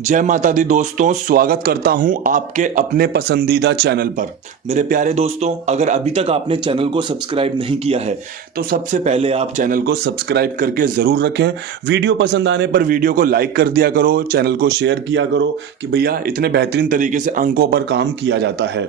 जय माता दी दोस्तों, स्वागत करता हूं आपके अपने पसंदीदा चैनल पर। मेरे प्यारे दोस्तों, अगर अभी तक आपने चैनल को सब्सक्राइब नहीं किया है तो सबसे पहले आप चैनल को सब्सक्राइब करके ज़रूर रखें। वीडियो पसंद आने पर वीडियो को लाइक कर दिया करो, चैनल को शेयर किया करो कि भैया इतने बेहतरीन तरीके से अंकों पर काम किया जाता है।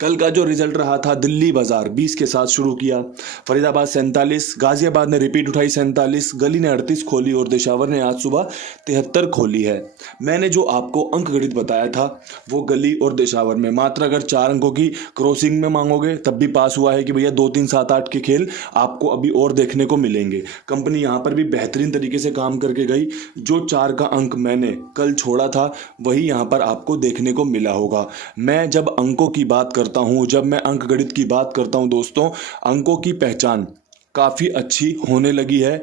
कल का जो रिजल्ट रहा था, दिल्ली बाजार 20 के साथ शुरू किया, फरीदाबाद 47, गाजियाबाद ने रिपीट उठाई 47, गली ने 38 खोली और देशावर ने आज सुबह 73 खोली है। मैंने जो आपको अंक गणित बताया था वो गली और देशावर में मात्र अगर 4 अंकों की क्रॉसिंग में मांगोगे तब भी पास हुआ है कि भैया 2 3 7 8 के खेल आपको अभी और देखने को मिलेंगे। कंपनी यहाँ पर भी बेहतरीन तरीके से काम करके गई। जो 4 का अंक मैंने कल छोड़ा था वही यहाँ पर आपको देखने को मिला होगा। मैं जब अंकों की बात करता हूँ, जब मैं अंक गणित की बात करता हूँ दोस्तों, अंकों की पहचान काफ़ी अच्छी होने लगी है।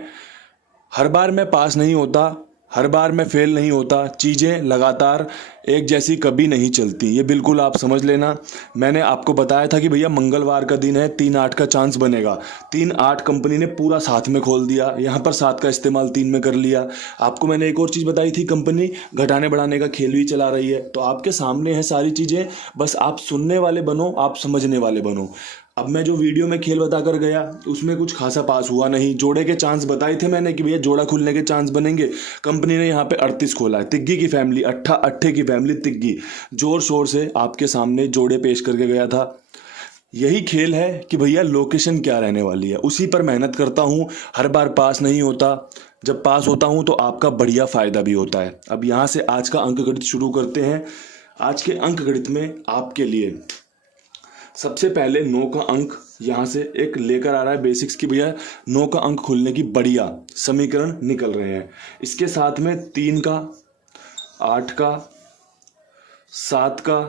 हर बार मैं पास नहीं होता, हर बार मैं फेल नहीं होता, चीज़ें लगातार एक जैसी कभी नहीं चलती, ये बिल्कुल आप समझ लेना। मैंने आपको बताया था कि भैया मंगलवार का दिन है, 3-8 का चांस बनेगा। 3-8 कंपनी ने पूरा साथ में खोल दिया, यहाँ पर 7 का इस्तेमाल 3 में कर लिया। आपको मैंने एक और चीज़ बताई थी, कंपनी घटाने बढ़ाने का खेल भी चला रही है। तो आपके सामने है सारी चीज़ें, बस आप सुनने वाले बनो, आप समझने वाले बनो। अब मैं जो वीडियो में खेल बताकर गया उसमें कुछ खासा पास हुआ नहीं। जोड़े के चांस बताए थे मैंने कि भैया जोड़ा खुलने के चांस बनेंगे। कंपनी ने यहाँ पे 38 खोला है। तिग्गी की फैमिली, अट्ठे की फैमिली तिग्गी जोर शोर से आपके सामने जोड़े पेश करके गया था। यही खेल है कि भैया लोकेशन क्या रहने वाली है, उसी पर मेहनत करता हूँ। हर बार पास नहीं होता, जब पास होता हूँ तो आपका बढ़िया फायदा भी होता है। अब यहाँ से आज का अंक गणित शुरू करते हैं। आज के अंक गणित में आपके लिए सबसे पहले 9 का अंक यहाँ से एक लेकर आ रहा है बेसिक्स की, भैया 9 का अंक खुलने की बढ़िया समीकरण निकल रहे हैं। इसके साथ में 3 का, 8 का, 7 का,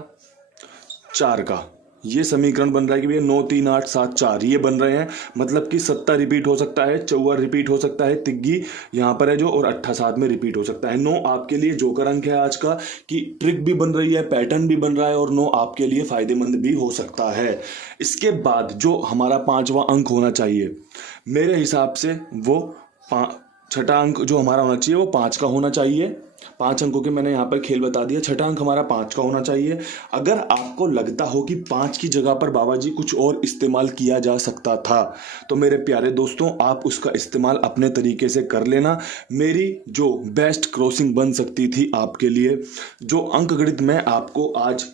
4 का ये समीकरण बन रहा है कि भैया 9 3 8 7 4 ये बन रहे हैं। मतलब कि 7 रिपीट हो सकता है, 4 रिपीट हो सकता है, तिग्गी यहाँ पर है जो, और 8 7 में रिपीट हो सकता है। 9 आपके लिए जोकर अंक है आज का, कि ट्रिक भी बन रही है, पैटर्न भी बन रहा है, और 9 आपके लिए फायदेमंद भी हो सकता है। इसके बाद जो हमारा 5वां अंक होना चाहिए मेरे हिसाब से, वो 6ठा अंक जो हमारा होना चाहिए वो 5 का होना चाहिए। 5 अंकों के मैंने यहाँ पर खेल बता दिया। 6ठा अंक हमारा 5 का होना चाहिए। अगर आपको लगता हो कि 5 की जगह पर बाबा जी कुछ और इस्तेमाल किया जा सकता था तो मेरे प्यारे दोस्तों आप उसका इस्तेमाल अपने तरीके से कर लेना। मेरी जो बेस्ट क्रॉसिंग बन सकती थी आपके लिए, जो अंक गणित मैं आपको आज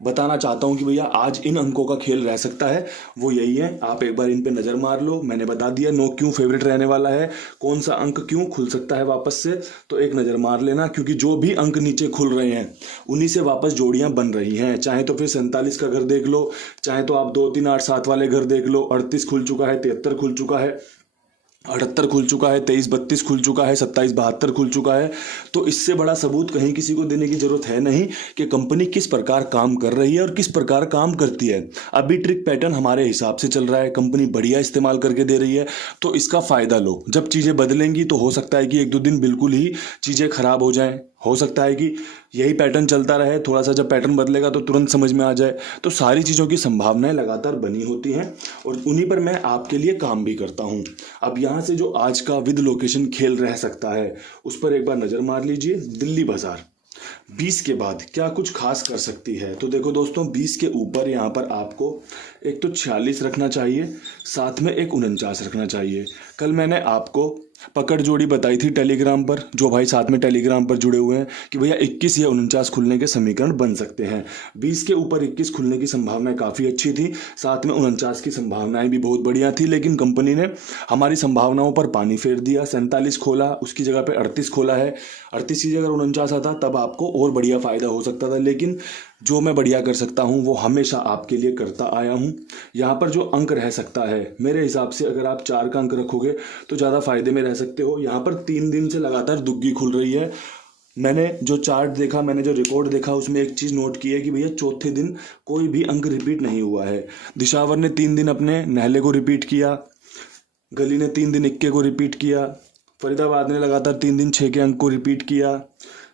बताना चाहता हूं कि भैया आज इन अंकों का खेल रह सकता है, वो यही है। आप एक बार इन पे नज़र मार लो। मैंने बता दिया 9 क्यों फेवरेट रहने वाला है, कौन सा अंक क्यों खुल सकता है वापस से, तो एक नज़र मार लेना। क्योंकि जो भी अंक नीचे खुल रहे हैं उन्हीं से वापस जोड़ियां बन रही हैं। चाहे तो फिर 47 का घर देख लो, चाहे तो आप 2 3 8 7 वाले घर देख लो। 38 खुल चुका है, 73 खुल चुका है, 78 खुल चुका है, 23 32 खुल चुका है, 27 72 खुल चुका है। तो इससे बड़ा सबूत कहीं किसी को देने की जरूरत है नहीं कि कंपनी किस प्रकार काम कर रही है और किस प्रकार काम करती है। अभी ट्रिक पैटर्न हमारे हिसाब से चल रहा है, कंपनी बढ़िया इस्तेमाल करके दे रही है, तो इसका फायदा लो। जब चीज़ें बदलेंगी तो हो सकता है कि 1-2 दिन बिल्कुल ही चीज़ें खराब हो जाएं, हो सकता है कि यही पैटर्न चलता रहे, थोड़ा सा जब पैटर्न बदलेगा तो तुरंत समझ में आ जाए। तो सारी चीज़ों की संभावनाएं लगातार बनी होती हैं और उन्हीं पर मैं आपके लिए काम भी करता हूं। अब यहाँ से जो आज का विद लोकेशन खेल रह सकता है उस पर एक बार नज़र मार लीजिए। दिल्ली बाजार 20 के बाद क्या कुछ खास कर सकती है, तो देखो दोस्तों 20 के ऊपर यहाँ पर आपको एक तो 46 रखना चाहिए, साथ में एक 49 रखना चाहिए। कल मैंने आपको पकड़ जोड़ी बताई थी टेलीग्राम पर, जो भाई साथ में टेलीग्राम पर जुड़े हुए हैं, कि भैया 21 या 49 खुलने के समीकरण बन सकते हैं। 20 के ऊपर 21 खुलने की संभावनाएं काफ़ी अच्छी थी, साथ में 49 की संभावनाएं भी बहुत बढ़िया थी, लेकिन कंपनी ने हमारी संभावनाओं पर पानी फेर दिया। 47 खोला, उसकी जगह पर 38 खोला है। 38 की जगह 49 आता तब आपको और बढ़िया फ़ायदा हो सकता था, लेकिन जो मैं बढ़िया कर सकता हूँ वो हमेशा आपके लिए करता आया हूँ। यहाँ पर जो अंक रह सकता है मेरे हिसाब से, अगर आप 4 का अंक रखोगे तो ज़्यादा फायदे में रह सकते हो। यहाँ पर 3 दिन से लगातार दुग्गी खुल रही है। मैंने जो चार्ट देखा, मैंने जो रिकॉर्ड देखा, उसमें एक चीज़ नोट की है कि भैया चौथे दिन कोई भी अंक रिपीट नहीं हुआ है। दिशावर ने 3 दिन अपने नहले को रिपीट किया, गली ने 3 दिन इक्के को रिपीट किया, फरीदाबाद ने लगातार 3 दिन 6 के अंक को रिपीट किया,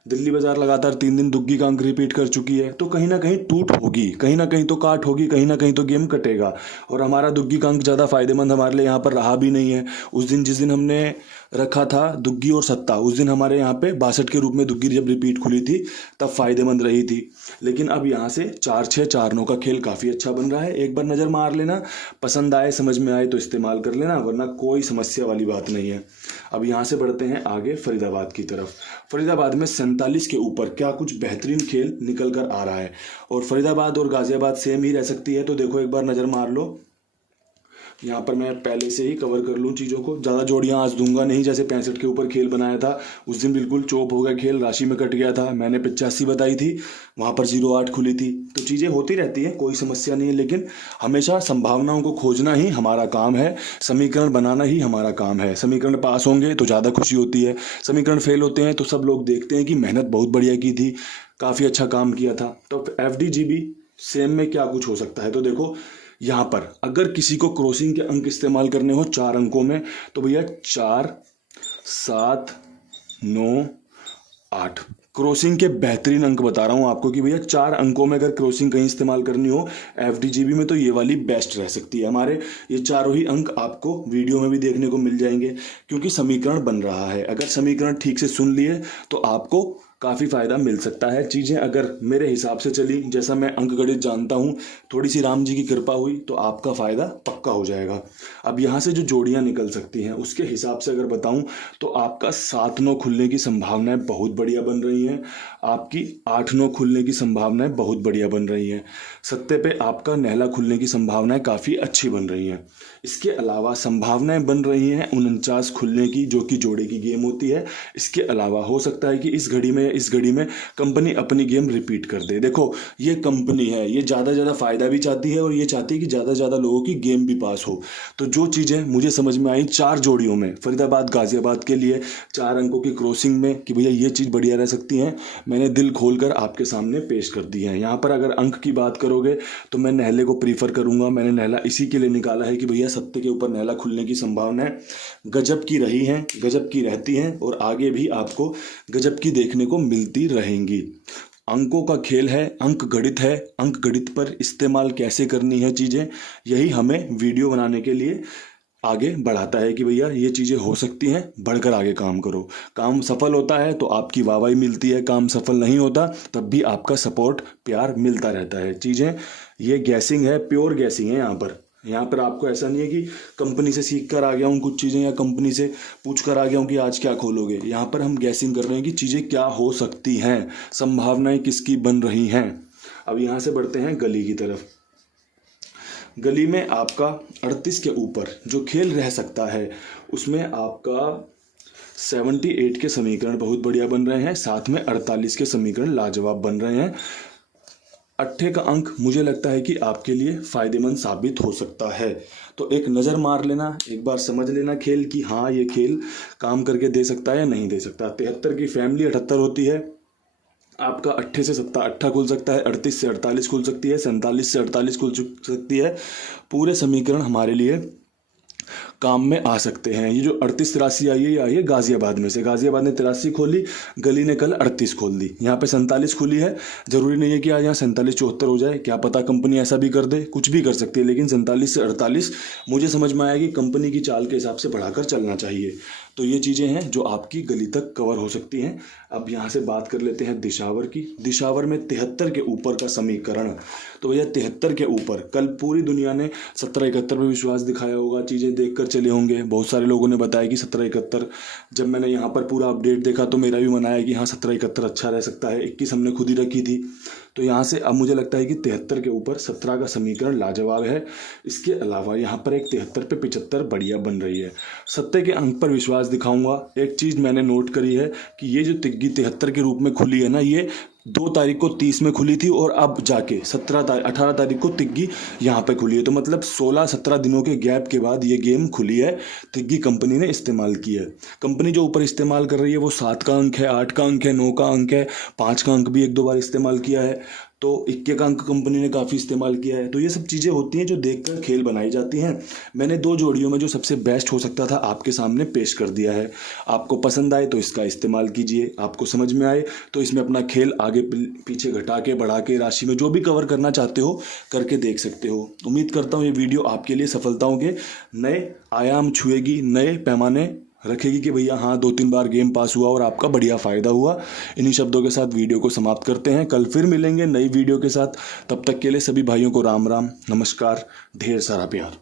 दिल्ली बाजार लगातार 3 दिन दुग्गी का अंक रिपीट कर चुकी है। तो कहीं ना कहीं टूट होगी, कहीं ना कहीं तो काट होगी, कहीं ना कहीं तो गेम कटेगा। और हमारा दुग्गी का अंक ज़्यादा फायदेमंद हमारे लिए यहाँ पर रहा भी नहीं है। उस दिन जिस दिन हमने रखा था दुग्गी और सत्ता। उस दिन हमारे यहाँ पे 62 के रूप में दुग्गी जब रिपीट खुली थी तब फायदेमंद रही थी। लेकिन अब यहाँ से 4-6 4-9 का खेल काफ़ी अच्छा बन रहा है। एक बार नज़र मार लेना, पसंद आए समझ में आए तो इस्तेमाल कर लेना, वरना कोई समस्या वाली बात नहीं है। अब यहाँ से बढ़ते हैं आगे फरीदाबाद की तरफ। फरीदाबाद में 47 के ऊपर क्या कुछ बेहतरीन खेल निकल कर आ रहा है, और फरीदाबाद और गाजियाबाद सेम ही रह सकती है। तो देखो एक बार नज़र मार लो। यहाँ पर मैं पहले से ही कवर कर लूँ चीज़ों को, ज़्यादा जोड़ियाँ आज दूंगा नहीं। जैसे 65 के ऊपर खेल बनाया था उस दिन बिल्कुल चोप हो गया खेल, राशि में कट गया था। मैंने 85 बताई थी, वहाँ पर 08 खुली थी। तो चीज़ें होती रहती हैं, कोई समस्या नहीं है। लेकिन हमेशा संभावनाओं को खोजना ही हमारा काम है, समीकरण बनाना ही हमारा काम है। समीकरण पास होंगे तो ज़्यादा खुशी होती है, समीकरण फेल होते हैं तो सब लोग देखते हैं कि मेहनत बहुत बढ़िया की थी, काफ़ी अच्छा काम किया था। तो FDGB सेम में क्या कुछ हो सकता है। तो देखो यहाँ पर अगर किसी को क्रॉसिंग के अंक इस्तेमाल करने हो 4 अंकों में, तो भैया 4, 7, 9, 8 क्रॉसिंग के बेहतरीन अंक बता रहा हूँ आपको कि भैया 4 अंकों में अगर क्रॉसिंग कहीं इस्तेमाल करनी हो FDGB में, तो ये वाली बेस्ट रह सकती है। हमारे ये चारों ही अंक आपको वीडियो में भी देखने को मिल जाएंगे, क्योंकि समीकरण बन रहा है। अगर समीकरण ठीक से सुन लिए तो आपको काफ़ी फ़ायदा मिल सकता है। चीज़ें अगर मेरे हिसाब से चली, जैसा मैं अंक गणित जानता हूँ, थोड़ी सी राम जी की कृपा हुई तो आपका फ़ायदा पक्का हो जाएगा। अब यहाँ से जो जोड़ियाँ निकल सकती हैं उसके हिसाब से अगर बताऊँ तो आपका 7-9 खुलने की संभावनाएं बहुत बढ़िया बन रही हैं, आपकी 8-9 खुलने की संभावनाएं बहुत बढ़िया बन रही हैं, सत्ते पे आपका नहला खुलने की संभावनाएं काफ़ी अच्छी बन रही हैं। इसके अलावा संभावनाएं बन रही हैं 49 खुलने की, जो कि जोड़े की गेम होती है। इसके अलावा हो सकता है कि इस घड़ी में कंपनी अपनी गेम रिपीट कर दे। देखो ये कंपनी है, ये ज़्यादा से ज़्यादा फायदा भी चाहती है और ये चाहती है कि ज़्यादा से ज़्यादा लोगों की गेम भी पास हो। तो जो चीज़ें मुझे समझ में आई 4 जोड़ियों में, फरीदाबाद गाजियाबाद के लिए 4 अंकों की क्रॉसिंग में कि भैया ये चीज़ बढ़िया रह सकती है, मैंने दिल खोलकर आपके सामने पेश कर दी है। यहाँ पर अगर अंक की बात करोगे तो मैं नहले को प्रीफर करूँगा। मैंने नहला इसी के लिए निकाला है कि भैया सत्ते के ऊपर नहला खुलने की संभावनाएं गजब की रही हैं, गजब की रहती हैं, और आगे भी आपको गजब की देखने को मिलती रहेंगी। अंकों का खेल है, अंक गणित है, अंक गणित पर इस्तेमाल कैसे करनी है चीज़ें, यही हमें वीडियो बनाने के लिए आगे बढ़ाता है कि भैया ये चीज़ें हो सकती हैं, बढ़कर आगे काम करो। काम सफल होता है तो आपकी वाहवाही मिलती है, काम सफल नहीं होता तब भी आपका सपोर्ट प्यार मिलता रहता है। चीज़ें ये गैसिंग है, प्योर गैसिंग है। यहाँ पर आपको ऐसा नहीं है कि कंपनी से सीख कर आ गया हूँ कुछ चीज़ें या कंपनी से पूछ कर आ गया हूँ कि आज क्या खोलोगे। यहाँ पर हम गैसिंग कर रहे हैं कि चीज़ें क्या हो सकती हैं, संभावनाएं किसकी बन रही हैं। अब यहाँ से बढ़ते हैं गली की तरफ। गली में आपका 38 के ऊपर जो खेल रह सकता है उसमें आपका 78 के समीकरण बहुत बढ़िया बन रहे हैं, साथ में 48 के समीकरण लाजवाब बन रहे हैं। 8 का अंक मुझे लगता है कि आपके लिए फ़ायदेमंद साबित हो सकता है। तो एक नज़र मार लेना, एक बार समझ लेना खेल कि हाँ ये खेल काम करके दे सकता है या नहीं दे सकता। 73 की फैमिली 78 होती है, आपका 8 से 8 खुल सकता है, 38 से 48 खुल सकती है, 47 से 48 खुल सकती है। पूरे समीकरण हमारे लिए काम में आ सकते हैं। ये जो 38-83 आई है, ये आई है गाजियाबाद में से। गाजियाबाद ने 83 खोली, गली ने कल 38 खोल दी। यहाँ पे 47 खुली है, जरूरी नहीं है कि आज यहाँ 47-74 हो जाए, क्या पता कंपनी ऐसा भी कर दे, कुछ भी कर सकती है। लेकिन 47 से 48 मुझे समझ में आया कि कंपनी की चाल के हिसाब से बढ़ाकर चलना चाहिए। तो ये चीज़ें हैं जो आपकी गली तक कवर हो सकती हैं। अब यहाँ से बात कर लेते हैं दिशावर की। दिशावर में 73 के ऊपर का समीकरण, तो भैया 73 के ऊपर कल पूरी दुनिया ने 17-71 पे विश्वास दिखाया होगा, चीज़ें देखकर चले होंगे। बहुत सारे लोगों ने बताया कि 17-71, जब मैंने यहाँ पर पूरा अपडेट देखा तो मेरा भी मन आया कि हाँ 17-71 अच्छा रह सकता है। 21 हमने खुद ही रखी थी। तो यहाँ से अब मुझे लगता है कि 73 के ऊपर 17 का समीकरण लाजवाब है। इसके अलावा यहाँ पर एक 73 पे 75 बढ़िया बन रही है। सत्ते के अंक पर विश्वास दिखाऊंगा। एक चीज़ मैंने नोट करी है कि ये जो तिग्गी 73 के रूप में खुली है ना, ये 2 तारीख को 30 में खुली थी और अब जाके 18 तारीख को तिग्गी यहाँ पे खुली है। तो मतलब 16-17 दिनों के गैप के बाद ये गेम खुली है, तिग्गी कंपनी ने इस्तेमाल की है। कंपनी जो ऊपर इस्तेमाल कर रही है वो 7 का अंक है, 8 का अंक है, 9 का अंक है, 5 का अंक भी 1-2 बार इस्तेमाल किया है, तो 21 का अंक कंपनी ने काफ़ी इस्तेमाल किया है। तो ये सब चीज़ें होती हैं जो देखकर खेल बनाई जाती हैं। मैंने 2 जोड़ियों में जो सबसे बेस्ट हो सकता था आपके सामने पेश कर दिया है। आपको पसंद आए तो इसका इस्तेमाल कीजिए, आपको समझ में आए तो इसमें अपना खेल आगे पीछे घटा के बढ़ा के राशि में जो भी कवर करना चाहते हो करके देख सकते हो। उम्मीद करता हूँ ये वीडियो आपके लिए सफलताओं के नए आयाम छुएगी, नए पैमाने रखेगी कि भैया हाँ 2-3 बार गेम पास हुआ और आपका बढ़िया फ़ायदा हुआ। इन्हीं शब्दों के साथ वीडियो को समाप्त करते हैं। कल फिर मिलेंगे नई वीडियो के साथ। तब तक के लिए सभी भाइयों को राम राम, नमस्कार, ढेर सारा प्यार।